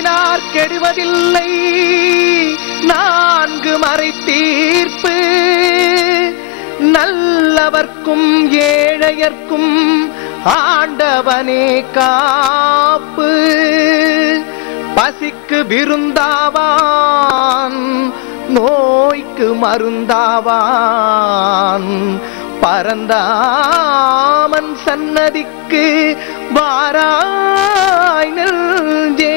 நாடினார் கெடுவதில்லை நான்கு மறை தீர்ப்பு நல்லவர்க்கும் ஏழையர்க்கும் ஆண்டவனே காப்பு பசிக்கு விருந்தாவான் நோய்க்கு மருந்தாவான் பரந்தாமன் சன்னதிக்கு வாராய் நெஞ்சே.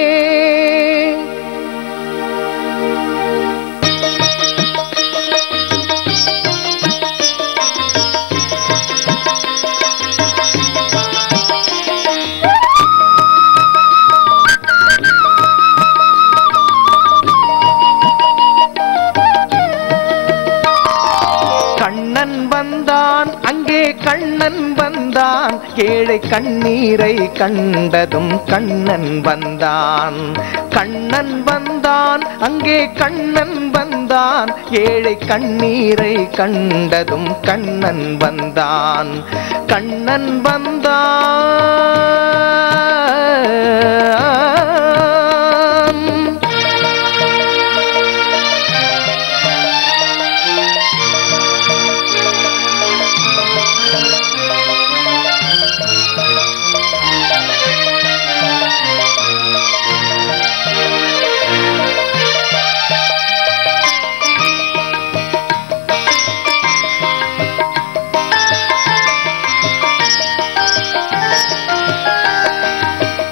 கண்ணன் வந்தான் அங்கே கண்ணன் வந்தான் ஏழை கண்ணீரை கண்டதும் கண்ணன் வந்தான். கண்ணன் வந்தான் அங்கே கண்ணன் வந்தான் ஏழை கண்ணீரை கண்டதும் கண்ணன் வந்தான். கண்ணன் வந்தான்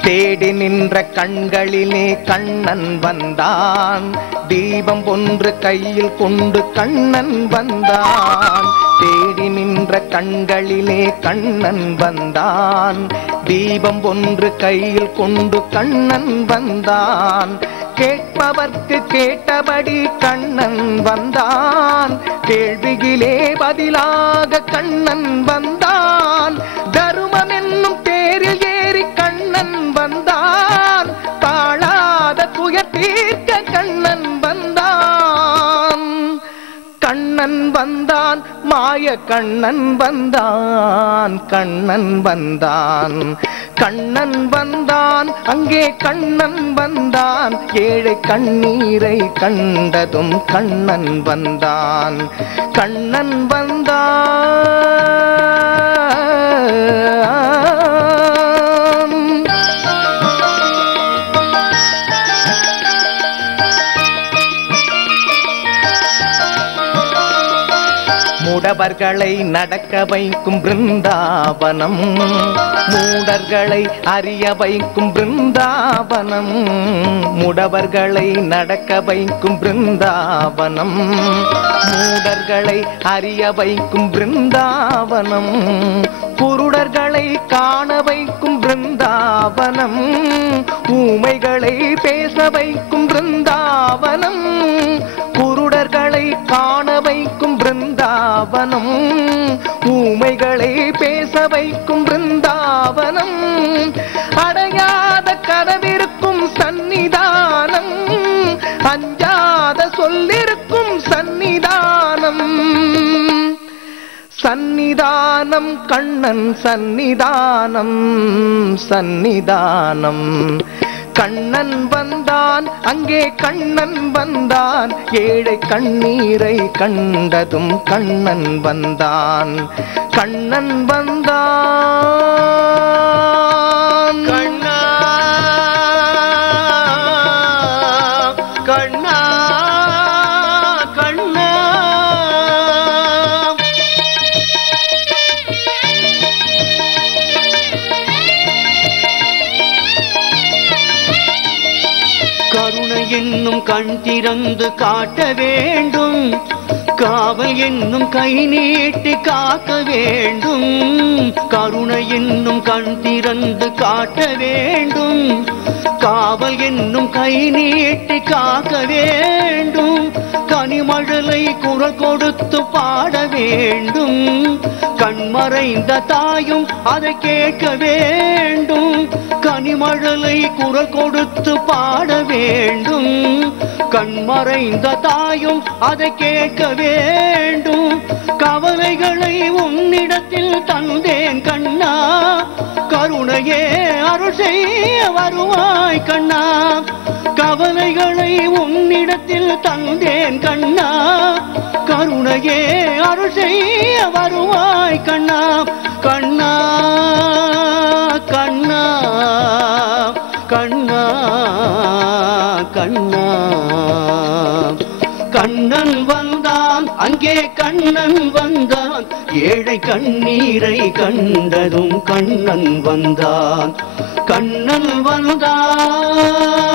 தேடி நின்ற கண்களிலே கண்ணன் வந்தான். தீபம் ஒன்று கையில் கொண்டு கண்ணன் வந்தான். தேடி நின்ற கண்களிலே கண்ணன் வந்தான். தீபம் ஒன்று கையில் கொண்டு கண்ணன் வந்தான். கேட்பவர்க்கு கேட்டபடி கண்ணன் வந்தான். கேள்வியிலே பதிலாக கண்ணன் வந்தான். தருமம் என்னும் தேரில் ஏறி கண்ணன் வந்தான். தாழாத துயர் தீர்க்க கண்ணன் வந்தான். கண்ணன் வந்தான் மாய கண்ணன் வந்தான். கண்ணன் வந்தான் கண்ணன் வந்தான் அங்கே கண்ணன் வந்தான் ஏழை கண்ணீரை கண்டதும் கண்ணன் வந்தான். கண்ணன் வந்தான் மூடவர்களை நடக்க வைக்கும் பிருந்தாவனம். மூடர்களை அறிய வைக்கும் பிருந்தாவனம். மூடவர்களை நடக்க வைக்கும் பிருந்தாவனம். மூடர்களை அறிய வைக்கும் பிருந்தாவனம். குருடர்களை காண வைக்கும் பிருந்தாவனம். ஊமைகளை பேச வைக்கும் பிருந்தாவனம். குருடர்களை காண வைக்கும் பிருந்தாவனம். ஊமைகளை பேச வைக்கும் பிருந்தாவனம். அடையாத கதவிருக்கும் சந்நிதானம். அஞ்சாத சொல்லிருக்கும் சந்நிதானம். சந்நிதானம் கண்ணன் சந்நிதானம். சந்நிதானம் கண்ணன் வந்தான் அங்கே கண்ணன் வந்தான் ஏழை கண்ணீரை கண்டதும் கண்ணன் வந்தான். கண்ணன் வந்தான். கண்ணா கண்ணா கண்ணா கருணை என்னும் கண் திறந்து காட்ட வேண்டும். காவல் என்னும் கை நீட்டி காக்க வேண்டும். கருணை என்னும் கண் திறந்து காட்ட வேண்டும். காவல் என்னும் கை நீட்டி காக்க வேண்டும். கனிமழலை குரல் கொடுத்து பாட வேண்டும். கண்மறைந்த தாயும் அதை கேட்க வேண்டும். கனிமழலை குரல் கொடுத்து பாட வேண்டும். கண்மறைந்த தாயும் அதை கேட்க வேண்டும். கவலைகளை உன்னிடத்தில் தந்தேன் கண்ணா. கருணையே அருள் செய்ய வருவாய் கண்ணா. உன்னிடத்தில் தந்தேன் கண்ணா கருணையே அருள் செய்ய வருவாய் கண்ணா கண்ணா கண்ணா கண்ணா கண்ணா கண்ணன் வந்தான் அங்கே கண்ணன் வந்தான் ஏழை கண்ணீரை கண்டதும் கண்ணன் வந்தான் கண்ணன் வந்தான்